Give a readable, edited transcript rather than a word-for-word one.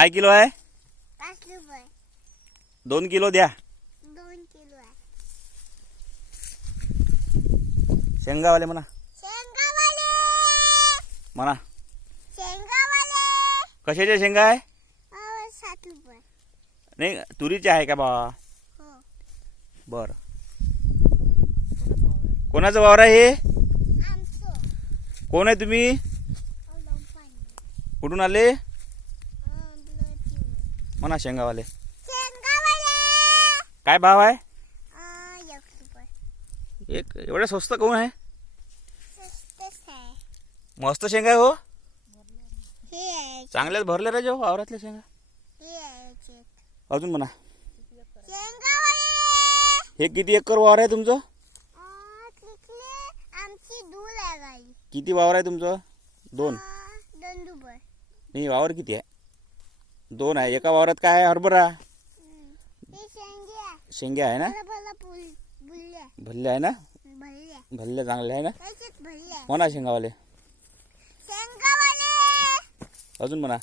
काय किलो आहे? 5 रुपये. 2 किलो द्या. 2 किलो आहे. शेंगावाले म्हणा शेंगावाले म्हणा. शेंगावाले कशाच्या शेंगा आहे? 7 रुपये. नाही तुरीचे आहे का बा? हो. बरं. कोणाचं वावर आहे हे? आमचं. कोण आहे तुम्ही? कुठून आले म्हणा? शेंगावाले. शेंगावाले काय भाव आहे? 1 रुपये. एक एवढं स्वस्त कोण आहे? स्वस्तच आहे. मस्त शेंगा आहे हो. हे आहे. चांगल्याच भरले रे जो वावरातल्या शेंगा. हे आहे चेक. अजून म्हणा. शेंगावाले हे किती एकर वावर आहे तुमचं? तिथले आमची दूर आहे गाडी. किती वावर आहे तुमचं? 2. 2 रुपये. नाही वावर किती आहे? 2 आहे. एका वावरात काय आहे? हरभरा. हे शेंगे आहे. शेंगे आहे ना? भला बुल्ले भल्ले आहे ना? भल्ले भल्ले चांगले आहे ना? त्याच्यात भल्ले. म्हणा शेंगावाले. शेंगावाले अजून म्हणा.